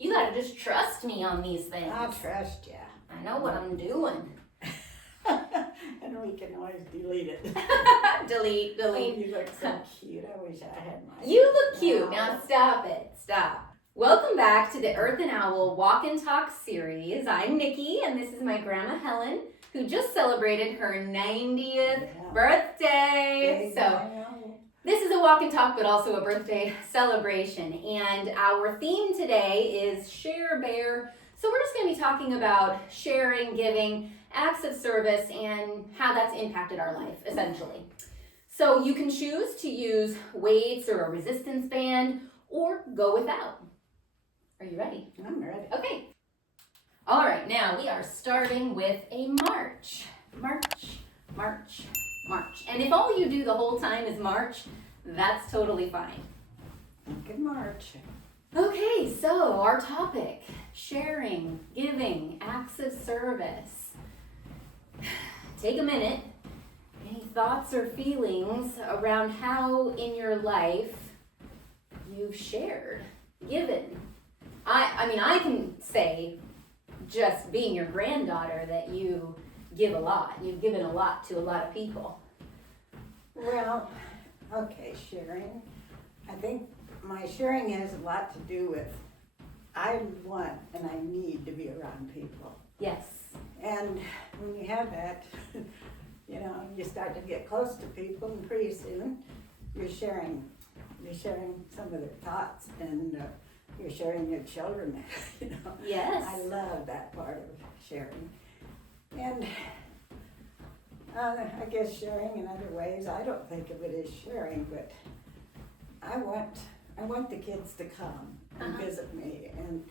You gotta just trust me on these things. I'll trust you. I know what I'm doing. And we can always delete it. Delete. Oh, you look so cute. I wish I had mine. You look cute. Now stop it. Stop. Welcome back to the Earth and Owl Walk and Talk series. I'm Nikki, and this is my grandma Helen, who just celebrated her 90th birthday. This is a walk and talk, but also a birthday celebration. And our theme today is Share Bear. So we're just going to be talking about sharing, giving, acts of service, and how that's impacted our life, essentially. So you can choose to use weights or a resistance band, or go without. Are you ready? I'm ready. Okay. All right, now we are starting with a march. March, march, march. And if all you do the whole time is march, that's totally fine. Good march. Okay, so our topic, sharing, giving, acts of service. Take a minute. Any thoughts or feelings around how in your life you've shared, given? I can say, just being your granddaughter, that you give a lot. You've given a lot to a lot of people. Well, okay, sharing. I think my sharing has a lot to do with I want and I need to be around people. Yes. And when you have that, you start to get close to people, and pretty soon you're sharing some of their thoughts, and you're sharing your children. Yes. I love that part of sharing, and I guess sharing in other ways. I don't think of it as sharing, but I want the kids to come and visit me, and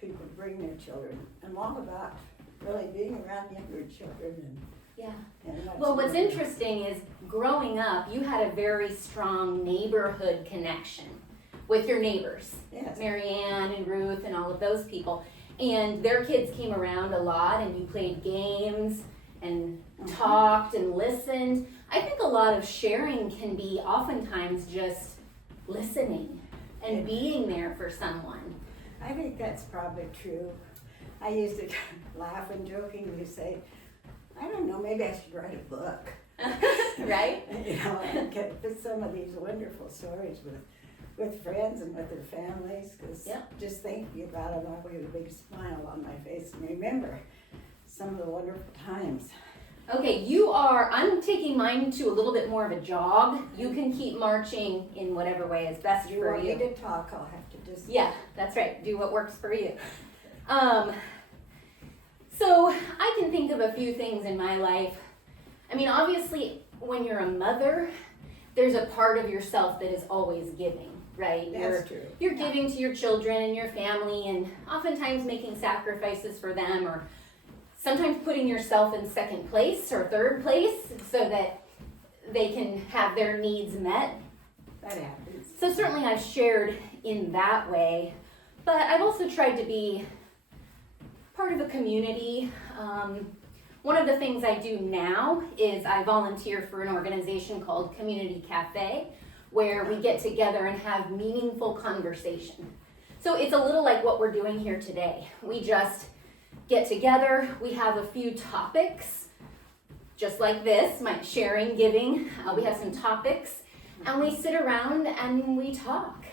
people bring their children. I'm all about really being around younger children and. Yeah. And well, what's interesting is growing up, you had a very strong neighborhood connection with your neighbors. Yes. Mary Ann and Ruth and all of those people. And their kids came around a lot, and you played games and talked and listened. I think a lot of sharing can be oftentimes just listening and being there for someone. I think that's probably true. I used to laugh and jokingly say, I don't know, maybe I should write a book. Right? And put some of these wonderful stories with friends and with their families, because just thinking about it, I get a big smile on my face and remember some of the wonderful times. Okay, I'm taking mine to a little bit more of a jog. You can keep marching in whatever way is best for you. You want me to talk, I'll have to just... Yeah, that's right. Do what works for you. So I can think of a few things in my life. Obviously, when you're a mother, there's a part of yourself that is always giving, right? That's true. You're giving to your children and your family, and oftentimes making sacrifices for them, or sometimes putting yourself in second place or third place so that they can have their needs met. That happens. So certainly I've shared in that way, but I've also tried to be part of a community. One of the things I do now is I volunteer for an organization called Community Cafe, where we get together and have meaningful conversation. So it's a little like what we're doing here today. We just get together, we have a few topics, just like this, my sharing, giving. We have some topics, and we sit around and we talk.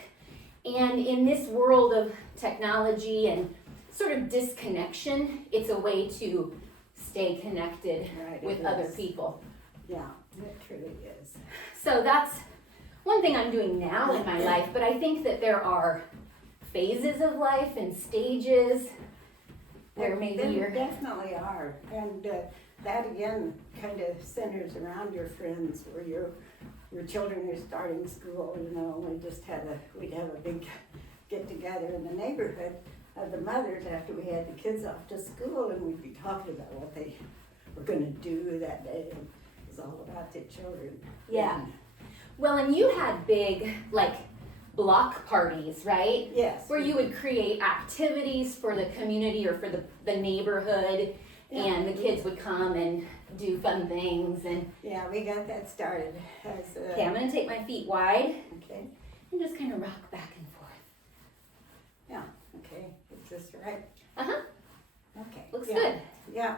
And in this world of technology and sort of disconnection, it's a way to stay connected with other people. Yeah, it truly is. So that's one thing I'm doing now in my life, but I think that there are phases of life and stages where maybe There definitely are. And that again kind of centers around your friends, where your children are starting school. We'd have a big get together in the neighborhood of the mothers after we had the kids off to school, and we'd be talking about what they were going to do that day. And it was all about their children. Yeah. Well, and you had big, block parties, right? Yes. Where you would create activities for the community or for the neighborhood, and the kids would come and do fun things. And yeah, we got that started. Okay, I'm going to take my feet wide. Okay. And just kind of rock back and forth. Yeah, okay. this right? Uh-huh. Okay. Looks yeah. good. Yeah,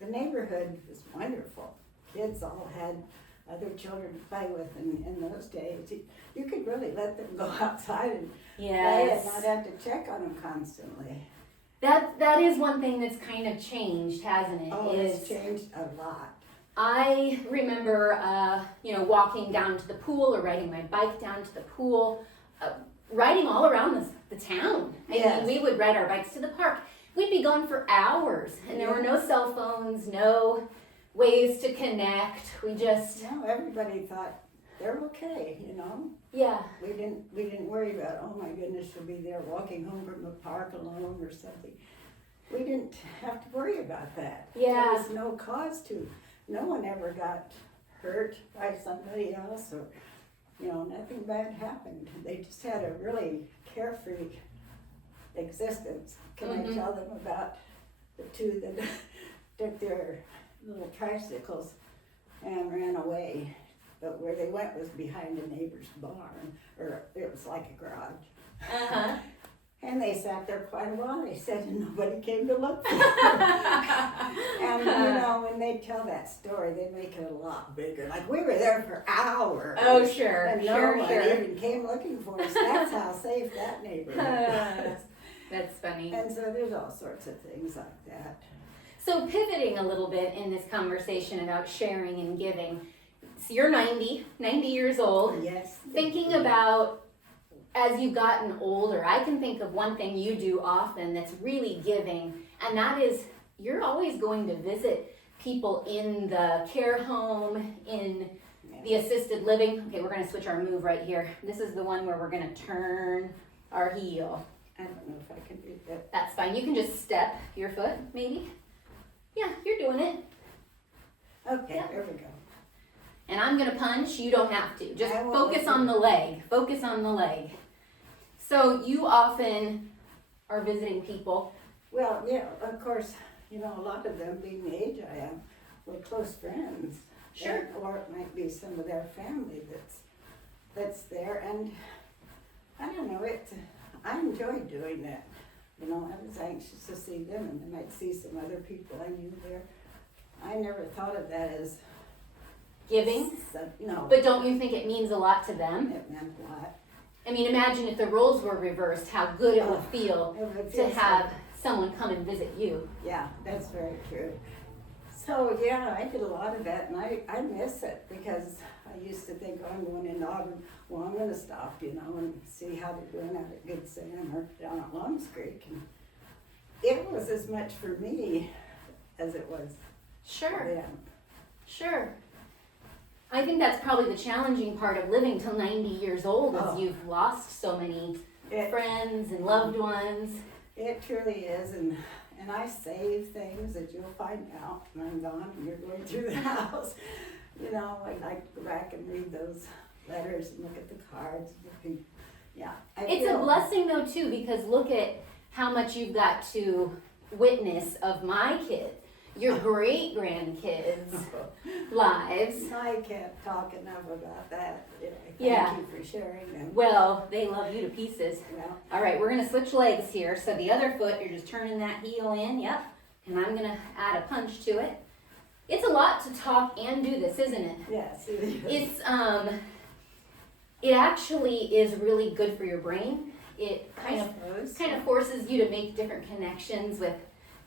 the neighborhood was wonderful. Kids all had other children to play with in those days. You could really let them go outside and play and not have to check on them constantly. That is one thing that's kind of changed, hasn't it? Oh, it's changed a lot. I remember, walking down to the pool or riding my bike down to the pool, riding all around the town. Yes. I mean, we would ride our bikes to the park. We'd be gone for hours, and there were no cell phones, no ways to connect. We just... No, everybody thought they're okay, you know? Yeah. We didn't worry about, oh my goodness, she'll be there walking home from the park alone or something. We didn't have to worry about that. Yeah. There was no cause to. No one ever got hurt by somebody else or, nothing bad happened. They just had a really carefree existence. Can I tell them about the two that took their little tricycles and ran away? But where they went was behind a neighbor's barn, or it was like a garage. Uh-huh. And they sat there quite a while. They said, and nobody came to look for them. And when they tell that story, they make it a lot bigger. Like, we were there for hours. Oh, sure, and no one even came looking for us. That's how safe that neighborhood was. That's funny. And so there's all sorts of things like that. So pivoting a little bit in this conversation about sharing and giving. So you're 90 years old. Yes. Thinking about, as you've gotten older, I can think of one thing you do often that's really giving, and that is you're always going to visit people in the care home, in the assisted living. Okay, we're going to switch our move right here. This is the one where we're going to turn our heel. I don't know if I can do that. That's fine. You can just step your foot, maybe. Yeah, you're doing it. Okay, Yeah. there we go. And I'm going to punch. You don't have to. Just I won't focus on the leg. Focus on the leg. So you often are visiting people. Well, yeah, of course, a lot of them being the age I am, were close friends. Sure. Or it might be some of their family that's there, and I don't know, I enjoyed doing that. I was anxious to see them, and then I'd see some other people I knew there. I never thought of that as Giving. No. But don't you think it means a lot to them? It meant a lot. I mean, imagine if the roles were reversed, how good it would feel It would to feel have someone come and visit you. Yeah, that's very true. So yeah, I did a lot of that, and I miss it because I used to think, oh, I'm going into Auburn. Well, I'm going to stop, and see how they're doing out at Good Sam or down at Longs Creek. And it was as much for me as it was for them. Sure. I think that's probably the challenging part of living till 90 years old, is you've lost so many friends and loved ones. It truly is, and I save things that you'll find out when I'm gone and you're going through the house. I like to go back and read those letters and look at the cards. It's a blessing though too, because look at how much you've got to witness of my kids, your great grandkids' lives. I can't talk enough about that. Thank you for sharing them. Well, they love you to pieces. Well, All right, we're gonna switch legs here. So the other foot, you're just turning that heel in, yep. And I'm gonna add a punch to it. It's a lot to talk and do this, isn't it? yes, it is. It's, it actually is really good for your brain. It kind of forces you to make different connections with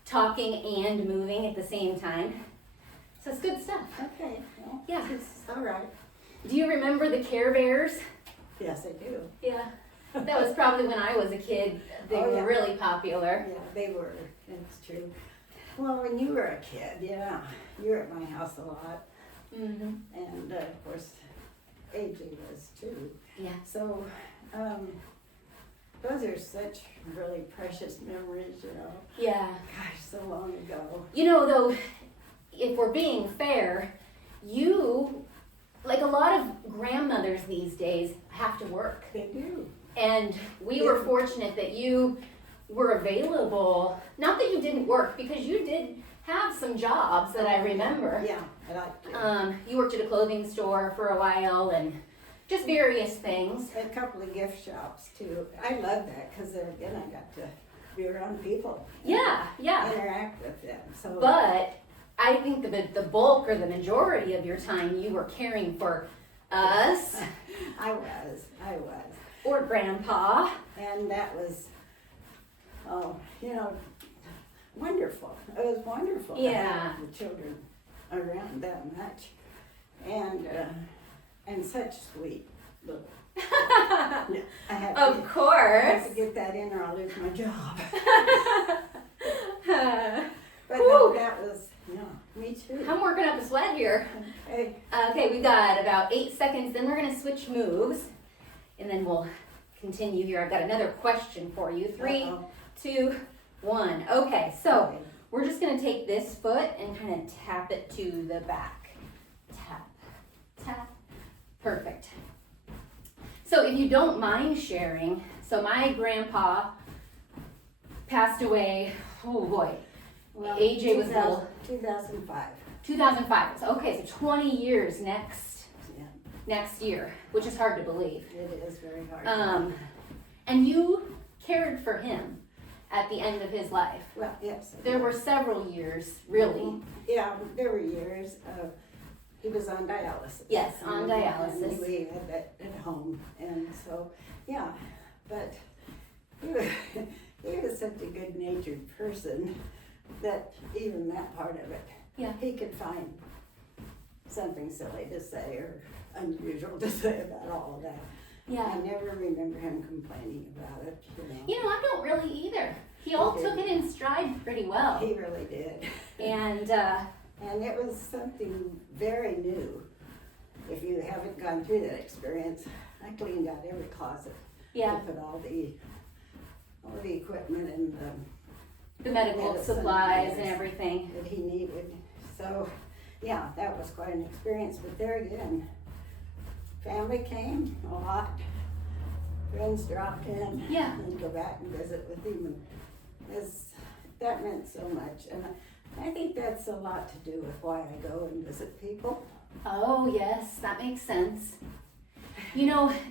talking and moving at the same time. So it's good stuff. Okay. Well, Yeah. it's all right. Do you remember the Care Bears? Yes, I do. Yeah. That was probably when I was a kid. They were really popular. Yeah, they were. That's true. Well, when you were a kid, you were at my house a lot. Mm-hmm. And of course, AJ was too. Yeah. So, those are such really precious memories, Yeah. Gosh, so long ago. Though, if we're being fair, you, like a lot of grandmothers these days, have to work. They do. And we were fortunate that you were available. Not that you didn't work, because you did have some jobs that I remember. Yeah, I like to. You worked at a clothing store for a while, and just various things. A couple of gift shops too. I love that because again, I got to be around people. Yeah, yeah. Interact with them. So, But I think the bulk or the majority of your time you were caring for us I was. or Grandpa. And that was, wonderful. It was wonderful to Yeah. have the children around that much. And such sweet little. I have Of to, I course. have to get that in or I'll lose my job. But Whew. no, that was, me too. I'm working up a sweat here. Hey, Okay, we got about 8 seconds, then we're gonna switch moves, and then we'll continue here. I've got another question for you. 3, uh-oh. 2, 1. Okay, so Okay. we're just gonna take this foot and kind of tap it to the back. Tap, tap. Perfect. So if you don't mind sharing, so my grandpa passed away, oh boy, Well, AJ was little. 2005. 2005. So, okay, so 20 years next Yeah, year, which is hard to believe. it is very hard. And you cared for him at the end of his life. Well, yes. There were several years, really. Yeah, there were years. He was on dialysis. Yes, on dialysis. And we had that at home, and so yeah. But he was such a good-natured person that even that part of it, Yeah. he could find something silly to say or unusual to say about all of that. Yeah. I never remember him complaining about it. I don't really either. He all He took did. it in stride pretty well. He really did. And And it was something very new. If you haven't gone through that experience, I cleaned out every closet yeah, to put all the equipment and the medical medicine, supplies yes. and everything. that he needed. So, yeah, that was quite an experience. But there again, family came a lot. Friends dropped in. Yeah. And go back and visit with him, and that meant so much. And I think that's a lot to do with why I go and visit people. Oh, yes, that makes sense.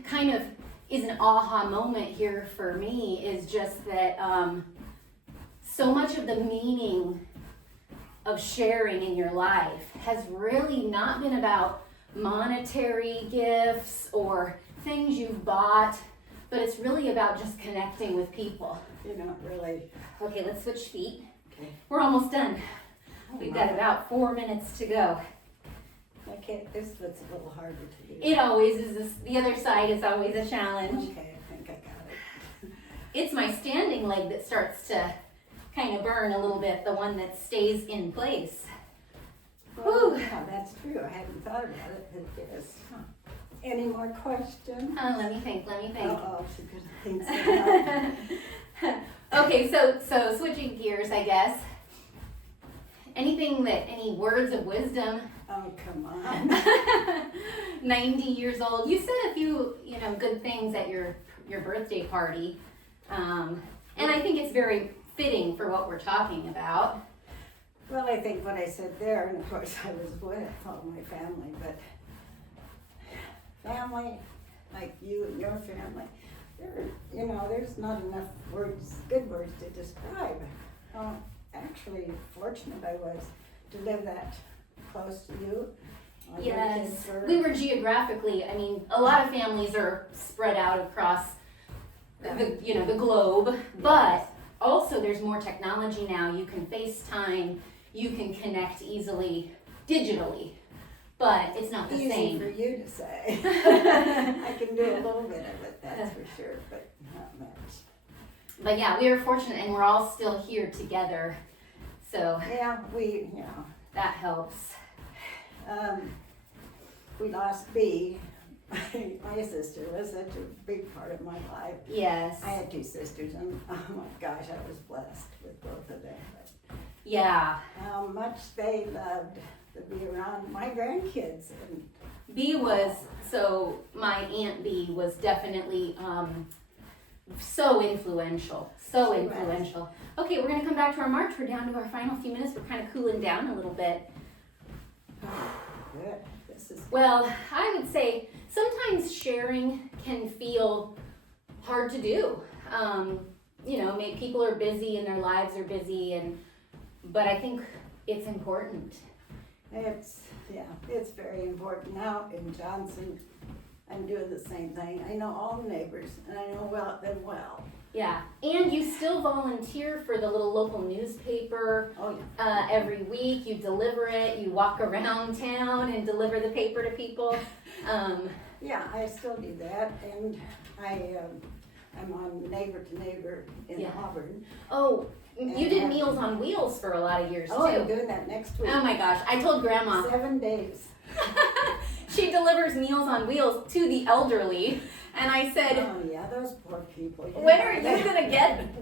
Kind of is an aha moment here for me is just that so much of the meaning of sharing in your life has really not been about monetary gifts or things you've bought, but it's really about just connecting with people. Really. Okay, let's switch feet. Okay. We're almost done. Oh, We've my. got about 4 minutes to go. This foot's a little harder to do. It always is. The other side is always a challenge. Okay, I think I got it. It's my standing leg that starts to kind of burn a little bit, the one that stays in place. Well, yeah, that's true. I hadn't thought about it, but it is. Any more questions? Let me think. Oh, she could think so. Okay, so switching gears, I guess. Any words of wisdom? Oh, come on. 90 years old. You said a few, good things at your birthday party. And I think it's very fitting for what we're talking about. Well, I think what I said there, and of course I was with all my family, but family, like you and your family, there's not enough good words to describe how actually fortunate I was to live that close to you. My Yes, grandkids we were geographically, a lot of families are spread out across the globe, but also there's more technology now. You can FaceTime, you can connect easily digitally, but it's not the Easy same. for you to say. I can do a little bit of it, that's for sure, but not much. But yeah, we are fortunate and we're all still here together, so Yeah, that helps. We lost B. My sister was such a big part of my life. Yes. I had two sisters, and oh my gosh, I was blessed with both of them. But Yeah. how much they loved to be around my grandkids. And My Aunt B was definitely so influential. So She was. influential. Okay, we're gonna come back to our march. We're down to our final few minutes. We're kind of cooling down a little bit. good. this is. Well, I would say sometimes sharing can feel hard to do. You know, maybe people are busy and their lives are busy, but I think it's important. It's very important. Now in Johnson, I'm doing the same thing. I know all the neighbors and I know them well. Yeah, and you still volunteer for the little local newspaper. Oh, yeah. Every week. You deliver it, you walk around town and deliver the paper to people. Yeah, I still do that, and I'm on Neighbor to Neighbor in Auburn. Oh, you did Meals on Wheels for a lot of years, too. I'm doing that next week. Oh my gosh, I told Grandma. 7 days. She delivers Meals on Wheels to the elderly, and I said, oh yeah, those poor people. When are you gonna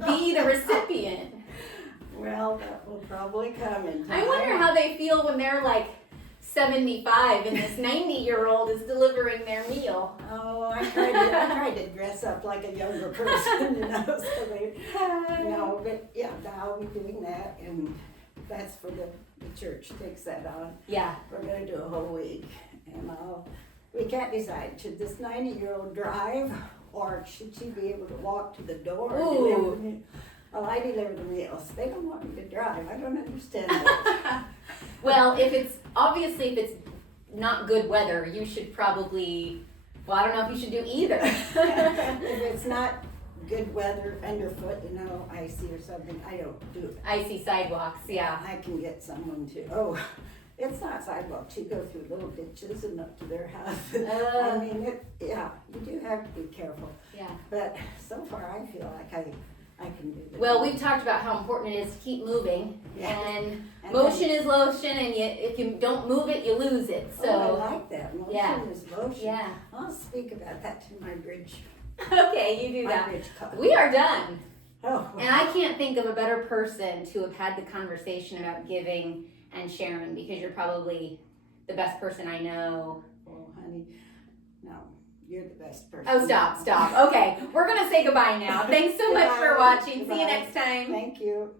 be the recipient? Well, that will probably come in time. I wonder how they feel when they're like 75 and this 90-year-old is delivering their meal. Oh, I tried to dress up like a younger person, so they, but yeah, I'll be doing that, and that's for the church takes that on. Yeah. We're gonna do a whole week, and we can't decide, should this 90-year-old drive, or should she be able to walk to the door and deliver the meal? Well, I deliver the meals. They don't want me to drive. I don't understand that. Well, if it's not good weather, you should probably, well, I don't know if you should do either. If it's not good weather, underfoot, icy or something, I don't do it. Icy sidewalks, yeah. I can get someone it's not sidewalks. You go through little ditches and up to their house. I mean, you do have to be careful. Yeah. But so far, I feel like I can do that. Well, we've talked about how important it is to keep moving, and motion is lotion, and if you don't move it, you lose it. So I like that. Motion is lotion. Yeah. I'll speak about that to my bridge. Okay, you do that. Bridge club. We are done. Oh. And I can't think of a better person to have had the conversation about giving and sharing, because you're probably the best person I know. Oh, honey, no. You're the best person. Oh, stop. Okay, we're going to say goodbye now. Thanks so much for watching. See you next time. Thank you.